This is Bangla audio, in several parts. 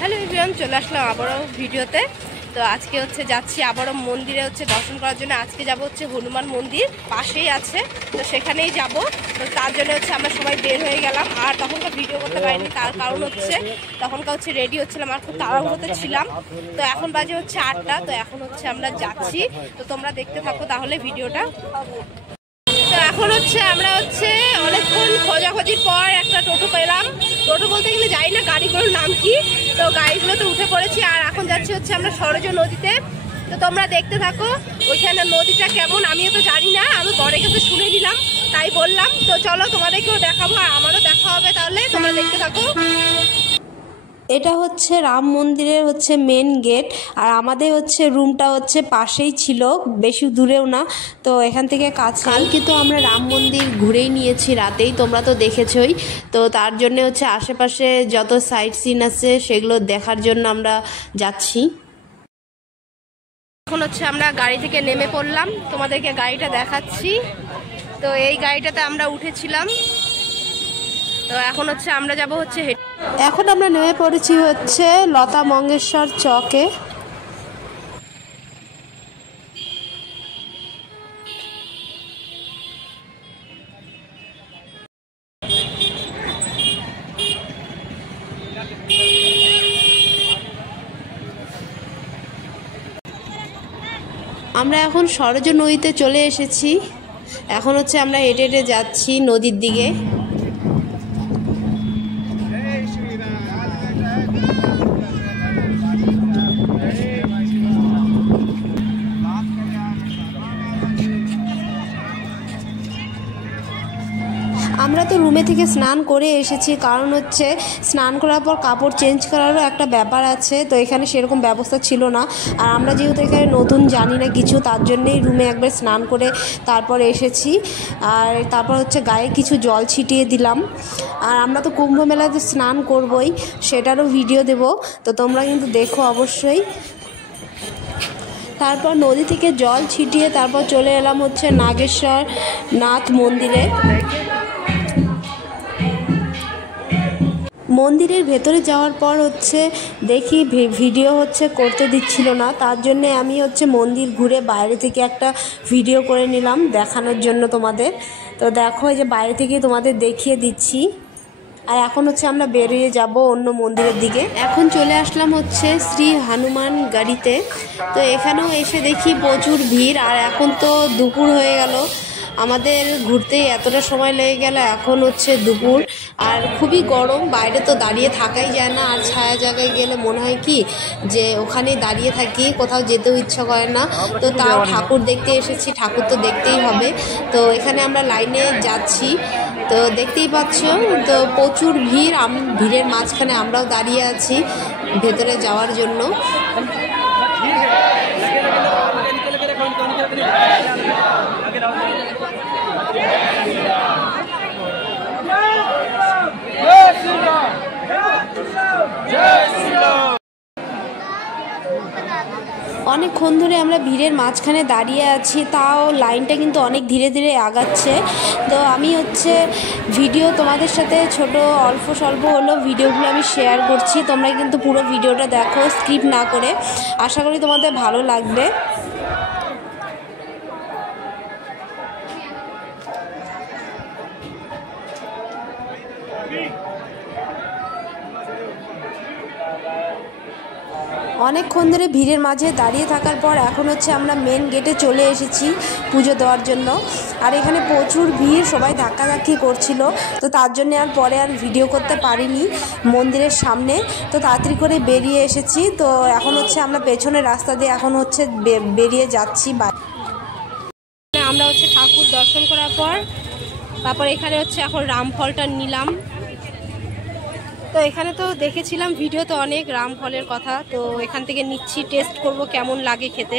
হ্যালো এভরিওয়ান, চলে আসলাম আবারও ভিডিওতে। তো আজকে হচ্ছে যাচ্ছি আবারও মন্দিরে দর্শন করার জন্য। আজকে যাব হনুমান মন্দির পাশেই আছে, তো সেখানেই যাব। তো তার জন্য আমরা সবাই বের হয়ে গেলাম। আর তখনকার ভিডিও করতে পারিনি, তার কারণ তখনকার রেডি হচ্ছিলাম আর খুব তাড়াহুড়োতে ছিলাম। তো এখন বাজে 8টা। তো এখন আমরা যাচ্ছি। তো তোমরা দেখতে থাকো তাহলে ভিডিওটা। তো এখন আমরা অনেকক্ষণ খোঁজাখুঁজির পর একটা টোটো পেলাম। টোটো বলতে গেলে যাই না গাড়িগুলোর নাম কি। তো গাড়িগুলোতে উঠে পড়েছি আর এখন যাচ্ছি আমরা সরজ নদীতে। তো তোমরা দেখতে থাকো ওইখানে নদীটা কেমন। আমিও তো জানি না, আমি বরের কাছে শুনে নিলাম তাই বললাম। তো চলো তোমাদেরকেও দেখাবো আর আমারও দেখা হবে, তাহলে তোমরা দেখতে থাকো। এটা রাম মন্দিরের মেন গেট। আর আমাদের রুমটা পাশেই ছিল, বেশি দূরেও না। তো এখান থেকে কালকে তো আমরা রাম মন্দির ঘুরেই নিয়েছি রাতেই, তোমরা তো দেখেছই। তো তার জন্য আশেপাশে যত সাইট সিন আছে সেগুলো দেখার জন্য আমরা যাচ্ছি। এখন আমরা গাড়ি থেকে নেমে পড়লাম, তোমাদেরকে গাড়িটা দেখাচ্ছি। তো এই গাড়িটাতে আমরা উঠেছিলাম। তো এখন আমরা যাব এখন আমরা নেমে পড়েছি লতা মঙ্গেশকর চকে। আমরা এখন সরজ নদীতে চলে এসেছি। এখন আমরা হেঁটে হেঁটে যাচ্ছি নদীর দিকে। আমরা তো রুমে থেকে স্নান করে এসেছি, কারণ স্নান করার পর কাপড় চেঞ্জ করারও একটা ব্যাপার আছে। তো এখানে সেরকম ব্যবস্থা ছিল না। আর আমরা যেহেতু এখানে নতুন জানি না কিছু, তার জন্যেই রুমে একবার স্নান করে তারপর এসেছি। আর তারপর গায়ে কিছু জল ছিটিয়ে দিলাম। আর আমরা তো কুম্ভ মেলাতে স্নান করবই, সেটারও ভিডিও দেব, তো তোমরা কিন্তু দেখো অবশ্যই। তারপর নদী থেকে জল ছিটিয়ে তারপর চলে এলাম নাগেশ্বর নাথ মন্দিরে। মন্দিরের ভেতরে যাওয়ার পর দেখি ভিডিও করতে দিচ্ছিল না, তার জন্যে আমি মন্দির ঘুরে বাইরে থেকে একটা ভিডিও করে নিলাম দেখানোর জন্য তোমাদের। তো দেখো যে বাইরে থেকে তোমাদের দেখিয়ে দিচ্ছি। আর এখন আমরা বেরিয়ে যাব অন্য মন্দিরের দিকে। এখন চলে আসলাম শ্রী হনুমান গাড়িতে। তো এখানেও এসে দেখি প্রচুর ভিড়। আর এখন তো দুপুর হয়ে গেল, আমাদের ঘুরতেই এতটা সময় লেগে গেল। এখন দুপুর আর খুবই গরম, বাইরে তো দাঁড়িয়ে থাকাই যায় না। আর ছায়া জায়গায় গেলে মনে হয় কি যে ওখানেই দাঁড়িয়ে থাকি, কোথাও যেতেও ইচ্ছা করে না। তো তাও ঠাকুর দেখতে এসেছি, ঠাকুর তো দেখতেই হবে। তো এখানে আমরা লাইনে যাচ্ছি, তো দেখতেই পাচ্ছ। তো প্রচুর ভিড়, ভিড়ের মাঝখানে আমরাও দাঁড়িয়ে আছি ভেতরে যাওয়ার জন্য। অনেকক্ষণ ধরে আমরা ভিড়ের মাঝখানে দাঁড়িয়ে আছি, তাও লাইনটা কিন্তু অনেক ধীরে ধীরে আগাচ্ছে। তো আমি ভিডিও তোমাদের সাথে ছোট অল্প স্বল্প হলেও ভিডিওগুলো আমি শেয়ার করছি। তোমরা কিন্তু পুরো ভিডিওটা দেখো স্কিপ না করে, আশা করি তোমাদের ভালো লাগবে। অনেকক্ষণ ধরে ভিড়ের মাঝে দাঁড়িয়ে থাকার পর এখন আমরা মেন গেটে চলে এসেছি পুজো দেওয়ার জন্য। আর এখানে প্রচুর ভিড়, সবাই ধাক্কাধাক্কি করছিল। তো তার জন্য আর পরে আর ভিডিও করতে পারিনি মন্দিরের সামনে। তো তাড়াতাড়ি করে বেরিয়ে এসেছি। তো এখন আমরা পেছনের রাস্তা দিয়ে এখন বেরিয়ে যাচ্ছি। আমরা ঠাকুর দর্শন করার পর তারপর এখানে এখন রামফলটা নিলাম। তো এখানে তো দেখেছিলাম ভিডিওতে অনেক রামফলের কথা, তো এখান থেকে নিচ্ছি, টেস্ট করব কেমন লাগে খেতে।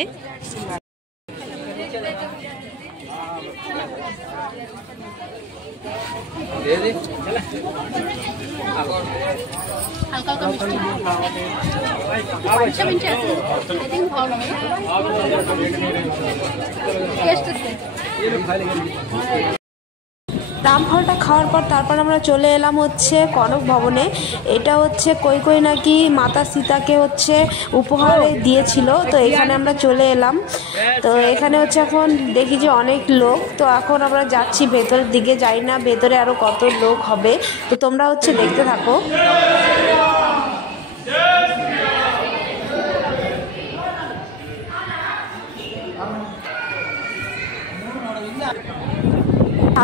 হালকা হালকা মিষ্টি আছে, আই থিংক ভালো লাগে। টেস্ট আছে। রামফলটা খাওয়ার পর তারপর আমরা চলে এলাম হচ্ছে কনক ভবনে। এটা হচ্ছে কই কই নাকি মাতা সীতাকে হচ্ছে উপহারে দিয়েছিল, তো এখানে আমরা চলে এলাম। তো এখানে হচ্ছে এখন দেখি যে অনেক লোক, তো এখন আমরা যাচ্ছি ভেতরের দিকে, যাই না ভেতরে আরও কত লোক হবে, তো তোমরা হচ্ছে দেখতে থাকো।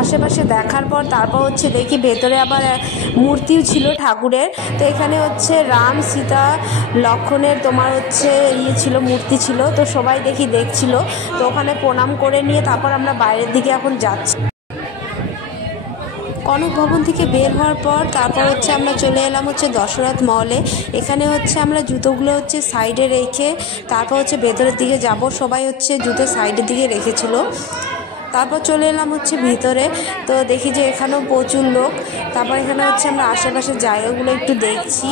আশেপাশে দেখার পর তারপর হচ্ছে দেখি ভেতরে আবার মূর্তিও ছিল ঠাকুরের। তো এখানে হচ্ছে রাম সীতা লক্ষণের তোমার হচ্ছে ছিল, মূর্তি ছিল, তো সবাই দেখছিল। তো ওখানে প্রণাম করে নিয়ে তারপর আমরা বাইরের দিকে এখন যাচ্ছি। কনক ভবন থেকে বের হওয়ার পর তারপর হচ্ছে আমরা চলে এলাম হচ্ছে দশরথ মহলে। এখানে হচ্ছে আমরা জুতোগুলো হচ্ছে সাইডে রেখে তারপর হচ্ছে ভেতরের দিকে যাব। সবাই হচ্ছে জুতো সাইডের দিকে রেখেছিল। তারপর চলে এলাম হচ্ছে ভিতরে, তো দেখি যে এখানেও প্রচুর লোক। তারপর এখানে হচ্ছে আমরা আশেপাশের জায়গাগুলো একটু দেখছি।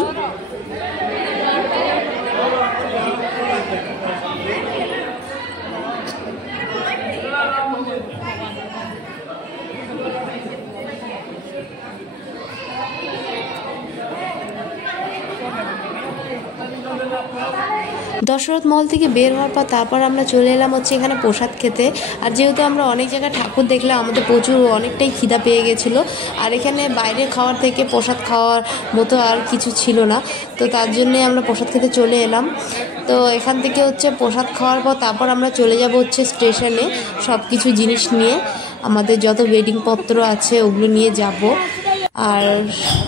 দশরথ মহল থেকে বের হওয়ার পর তারপর আমরা চলে এলাম হচ্ছে এখানে প্রসাদ খেতে। আর যেহেতু আমরা অনেক জায়গায় ঠাকুর দেখলাম, আমাদের প্রচুর অনেকটাই খিদা পেয়ে গেছিলো। আর এখানে বাইরে খাওয়ার থেকে প্রসাদ খাওয়ার মতো আর কিছু ছিল না, তো তার জন্যে আমরা প্রসাদ খেতে চলে এলাম। তো এখান থেকে হচ্ছে প্রসাদ খাওয়ার পর তারপর আমরা চলে যাব হচ্ছে স্টেশনে সব কিছু জিনিস নিয়ে, আমাদের যত ওয়েডিংপত্র আছে ওগুলো নিয়ে যাব।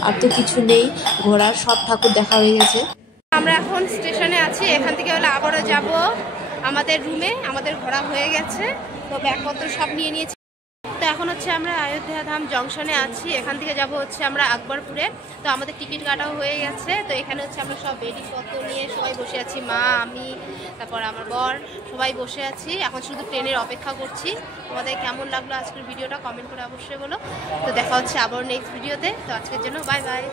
আর তো কিছু নেই, ঘোরার সব ঠাকুর দেখা হয়ে গেছে। আমরা এখন স্টেশনে আছি, এখান থেকে হলে আবারও যাব আমাদের রুমে। আমাদের ঘোরা হয়ে গেছে, তো ব্যাগপত্র সব নিয়ে নিয়েছি। তো এখন হচ্ছে আমরা অযোধ্যা ধাম জংশনে আছি, এখান থেকে যাব হচ্ছে আমরা আকবরপুরে। তো আমাদের টিকিট কাটাও হয়ে গেছে। তো এখানে হচ্ছে আমরা সব বেডিংপত্র নিয়ে সবাই বসে আছি, মা, আমি, তারপর আমার বর, সবাই বসে আছি। এখন শুধু ট্রেনের অপেক্ষা করছি। তোমাদের কেমন লাগলো আজকের ভিডিওটা কমেন্ট করে অবশ্যই বলো। তো দেখা হচ্ছে আবার নেক্সট ভিডিওতে। তো আজকের জন্য বাই বাই।